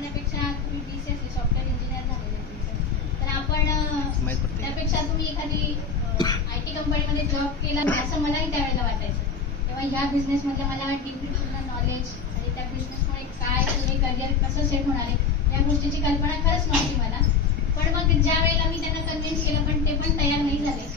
म्हणण्यापेक्षा तुम्ही BCS software engineer झालेले तुमचं, तर आपण त्यापेक्षा तुम्ही एखादी IT कंपनीमध्ये जॉब केला असं मलाही त्यावेळेला वाटायचं. तेव्हा ह्या बिझनेसमधलं मला डीपली पूर्ण नॉलेज आणि त्या बिझनेसमुळे काय पुढे करिअर कसं सेट होणार आहे या गोष्टीची कल्पना खरंच नव्हती मला. पण मग ज्या वेळेला मी त्यांना कन्व्हिन्स केलं पण ते पण तयार नाही झाले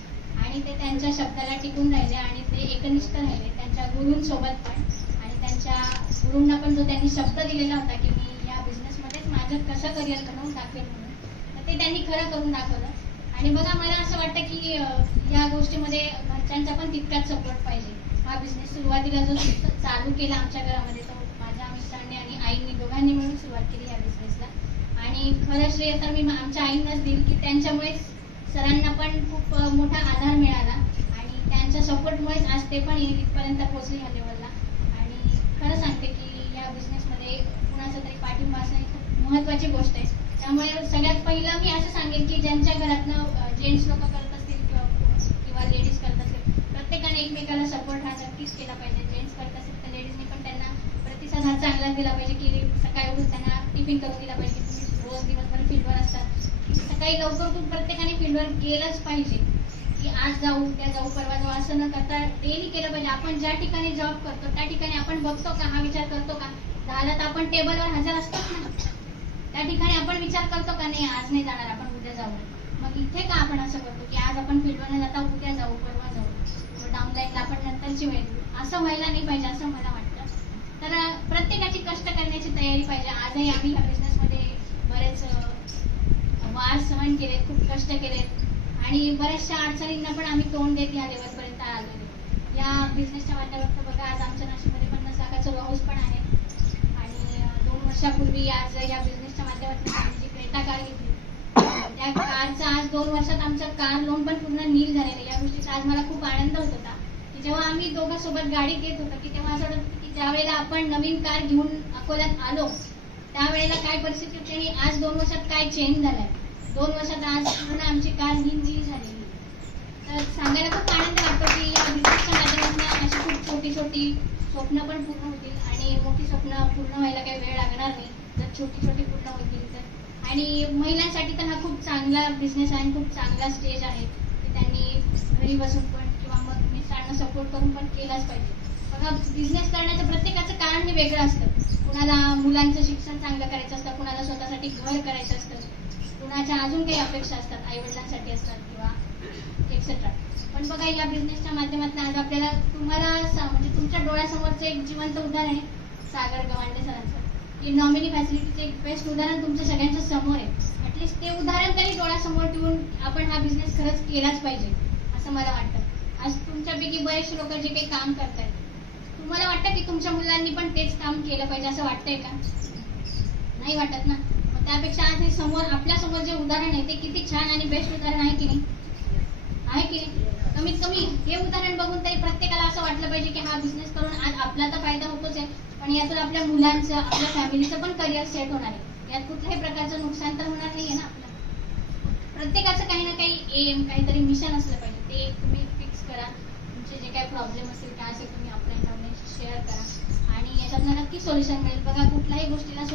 आणि ते त्यांच्या शब्दाला टिकून राहिले आणि ते एकनिष्ठ राहिले त्यांच्या गुरूंसोबत पण. आणि त्यांच्या गुरूंना पण जो त्यांनी शब्द दिलेला होता की मी या बिझनेसमध्येच माझं कसं करिअर बनवून टाकेल म्हणून, तर ते त्यांनी खरं करून दाखवलं. आणि बघा मला असं वाटतं की या गोष्टीमध्ये घरच्यांचा पण तितकाच सपोर्ट पाहिजे. हा बिझनेस सुरुवातीला जो चालू केला आमच्या घरामध्ये तो माझ्या मिस्टरांनी आणि आईंनी दोघांनी मिळून सुरुवात केली या बिझनेसला. आणि खरं श्रेय तर मी आमच्या आईंनाच देईल की त्यांच्यामुळेच सरांना पण खूप मोठा आधार मिळाला आणि त्यांच्या सपोर्टमुळेच आज ते पण इथपर्यंत पोहोचले ह्या लेवलला. आणि खरं सांगते की या बिझनेसमध्ये कुणाचा तरी पाठिंबा असणं ही खूप महत्त्वाची गोष्ट आहे. त्यामुळे सगळ्यात पहिलं मी असं सांगेन की ज्यांच्या घरातनं जेंट्स लोक करत असतील किंवा लेडीज करत असतील प्रत्येकाने एकमेकाला सपोर्ट हा नक्कीच केला पाहिजे. जेंट्स करत असतील तर लेडीजने पण त्यांना प्रतिसाद हा चांगला दिला पाहिजे की सकाळी उठून त्यांना टिफिन करून दिला पाहिजे. तुम्ही रोज दिवसभर फील्डवर असतात, सकाळी लवकर उठून प्रत्येकाने फील्डवर गेलंच पाहिजे की आज जाऊ उद्या जाऊ परवा जाऊ असं न करता डेली केलं पाहिजे. आपण ज्या ठिकाणी जॉब करतो त्या ठिकाणी आपण बघतो का, हा विचार करतो का, झाला तर आपण टेबलवर हजर असतोच ना, त्या ठिकाणी आपण विचार करतो का नाही आज नाही जाणार आपण उद्या जाऊ. मग इथे का आपण असं करतो की आज आपण फील्डवर न जाता उद्या जाऊ परवा जाऊ, डाऊनलाईनला आपण नंतरची वेळ देऊ. असं व्हायला नाही पाहिजे असं मला वाटतं. तर प्रत्येकाची कष्ट करण्याची तयारी पाहिजे. आजही आम्ही ह्या बिझनेसमध्ये बरेच वार सहन केलेत, खूप कष्ट केलेत आणि बऱ्याचशा अडचणींना पण आम्ही तोंड देत या लेवलपर्यंत आलेलो. या बिझनेसच्या माध्यमातून बघा आज आमच्या नाशिकमध्ये 50 लाखाचं रो हाऊस पण आहे आणि 2 वर्षापूर्वी आज या बिझनेसच्या माध्यमातून आम्ही जी क्रेटा कार घेतली त्या कारचा आज 2 वर्षात आमचं कार लोन पण पूर्ण नील झालेलं. या गोष्टीचा आज मला खूप आनंद होत होता की जेव्हा आम्ही दोघं सोबत गाडीत येत होतो की तेव्हा असं वाटत होतं की ज्या वेळेला आपण नवीन कार घेऊन अकोल्यात आलो त्यावेळेला काय परिस्थिती होती आणि आज 2 वर्षात काय चेंज झालाय. 2 वर्षात आज पूर्ण आमची कार नील झालेली. तर सांगायला खूप आनंद वाटतो की या बिझनेसच्या माध्यमातून अशी खूप छोटी छोटी स्वप्न पण पूर्ण होतील आणि मोठी स्वप्न पूर्ण व्हायला काही वेळ लागणार नाही जर छोटी छोटी पूर्ण होतील तर. आणि महिलांसाठी तर हा खूप चांगला बिझनेस आहे आणि खूप चांगला स्टेज आहे की त्यांनी घरी बसून पण किंवा मग मिस्टरांना सपोर्ट करून पण केलाच पाहिजे. बघा बिझनेस करण्याचं प्रत्येकाचं कारण हे वेगळं असतं. कुणाला मुलांचं शिक्षण चांगलं करायचं असतं, कुणाला स्वतःसाठी घर करायचं असतं, कुणाच्या अजून काही अपेक्षा असतात आईवडिलांसाठी असतात किंवा एक्सेट्रा. पण बघा या बिझनेसच्या माध्यमातून आज आपल्याला तुम्हाला म्हणजे तुमच्या डोळ्यासमोरचं एक जिवंत उदाहरण आहे सागर गवांडे सरांचं की नॉमिनी फॅसिलिटीचं एक बेस्ट उदाहरण तुमच्या सगळ्यांच्या समोर आहे. ॲटलिस्ट ते उदाहरण तरी डोळ्यासमोर ठेवून आपण हा बिझनेस खरंच केलाच पाहिजे असं मला वाटतं. आज तुमच्यापैकी बरेचसे लोक जे काही काम करतायत तुम्हाला वाटतं की तुमच्या मुलांनी पण तेच काम केलं पाहिजे असं वाटतंय का? नाही वाटत ना. मग त्यापेक्षा आज हे समोर आपल्यासमोर जे उदाहरण आहे ते किती छान आणि बेस्ट उदाहरण आहे की नाही, आहे की नाही? कमीत कमी हे उदाहरण बघून तरी प्रत्येकाला असं वाटलं पाहिजे की हा बिझनेस करून आज आपला तर फायदा होतोच आहे पण यातून आपल्या मुलांचं आपल्या फॅमिलीचं पण करिअर सेट होणार आहे. यात कुठल्याही प्रकारचं नुकसान तर होणार नाहीये ना आपलं. प्रत्येकाचं काही ना काही एम काहीतरी मिशन असलं पाहिजे. ते तुम्ही फिक्स करा. तुमचे जे काही प्रॉब्लेम असतील काय असेल तुम्ही आपल्या शेअर करा आणि याच्यातनं नक्की सोल्युशन मिळेल. बघा कुठल्याही गोष्टीला